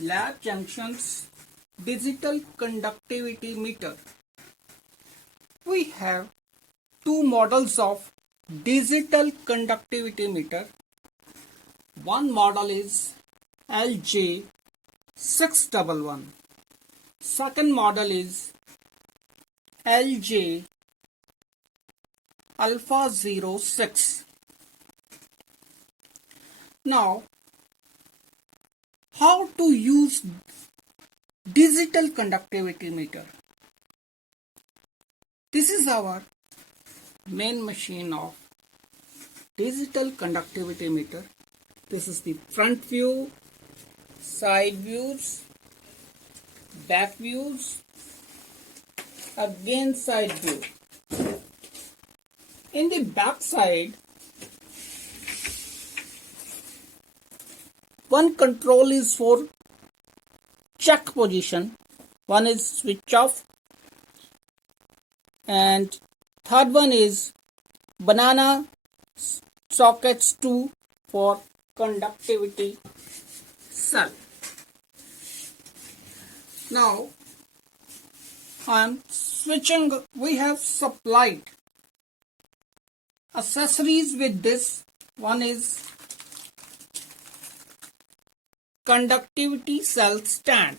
Lab Junction's digital conductivity meter. We have two models of digital conductivity meter. One model is LJ611. Second model is LJ Alpha 06. Now, how to use digital conductivity meter? This is our main machine of digital conductivity meter. This is the front view, side views, back views, again side view. In the back side, one control is for check position, one is switch off, and third one is banana sockets 2 for conductivity cell. Now I am switching. We have supplied accessories with this. One is conductivity cell stand,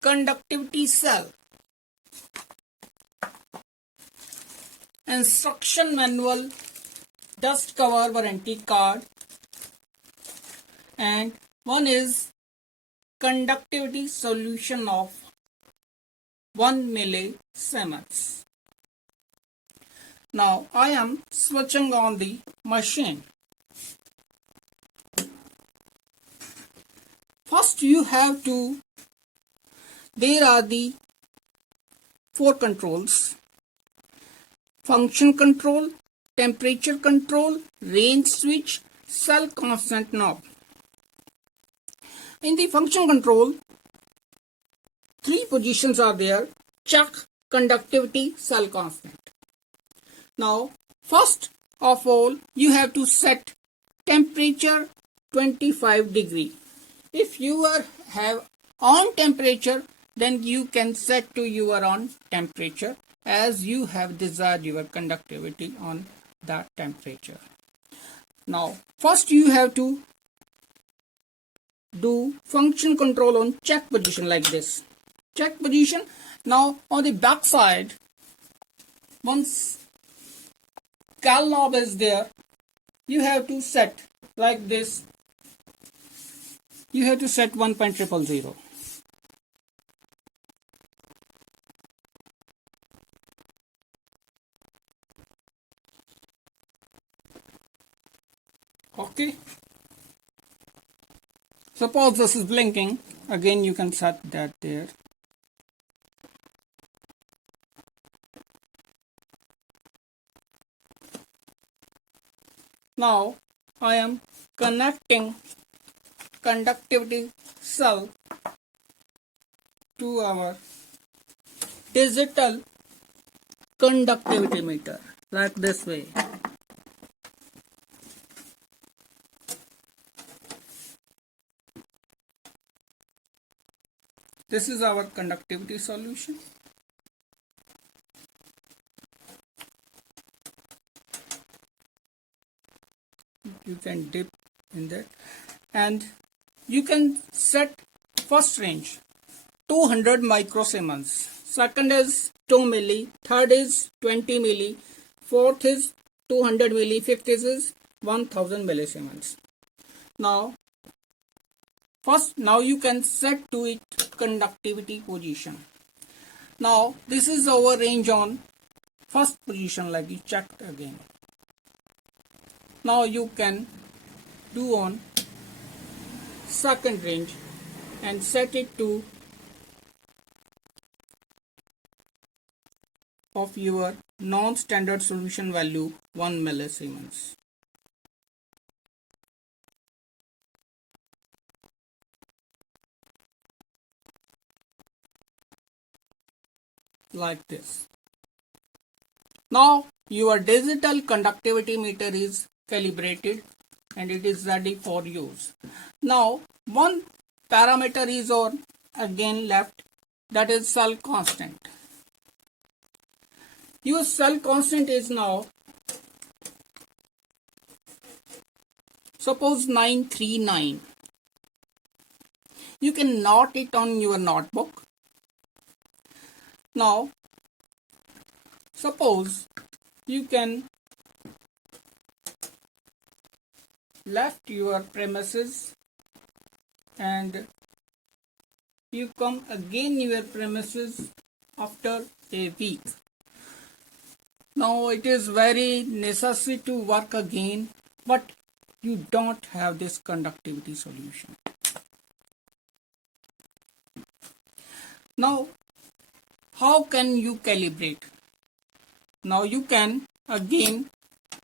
conductivity cell, instruction manual, dust cover warranty card, and one is conductivity solution of 1 millisiemens. Now I am switching on the machine. First you have to, there are the 4 controls: function control, temperature control, range switch, cell constant knob. In the function control, 3 positions are there: check, conductivity, cell constant. Now first of all you have to set temperature 25 degree. If you have on temperature, then you can set to your on temperature as you have desired your conductivity on that temperature. Now first you have to do function control on check position like this. Check position. Now on the back side, once cal knob is there, you have to set like this. You have to set 1.000. Okay. Suppose this is blinking, again you can set that there. Now I am connecting conductivity cell to our digital conductivity meter like this way. This is our conductivity solution. You can dip in that, and you can set first range 200 microsiemens, second is 2 milli, third is 20 milli, fourth is 200 milli, fifth is 1000 millisiemens. Now you can set to it conductivity position. Now this is our range on first position, like you checked again. Now you can do on second range and set it to of your non-standard solution value 1 millisiemens. Like this. Now your digital conductivity meter is calibrated and it is ready for use. Now one parameter is on again left, that is cell constant. Your cell constant is now suppose 939. You can note it on your notebook. Now suppose you can left your premises and you come again your premises after a week. Now it is very necessary to work again, but you don't have this conductivity solution. Now how can you calibrate? Now you can again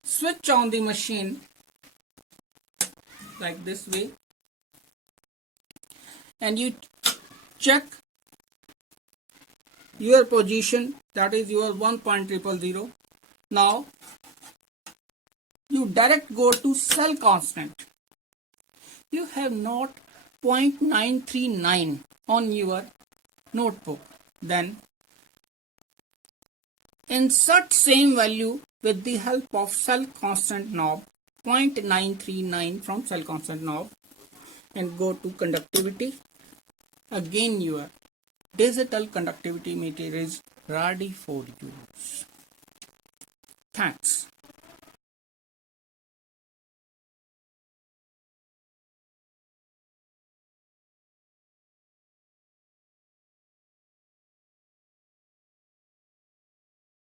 switch on the machine like this way and you check your position, that is your 1.000. Now you direct go to cell constant. You have not 0.939 on your notebook. Then insert same value with the help of cell constant knob, 0.939 from cell constant knob, and go to conductivity. Again your digital conductivity meter is ready for use. Thanks.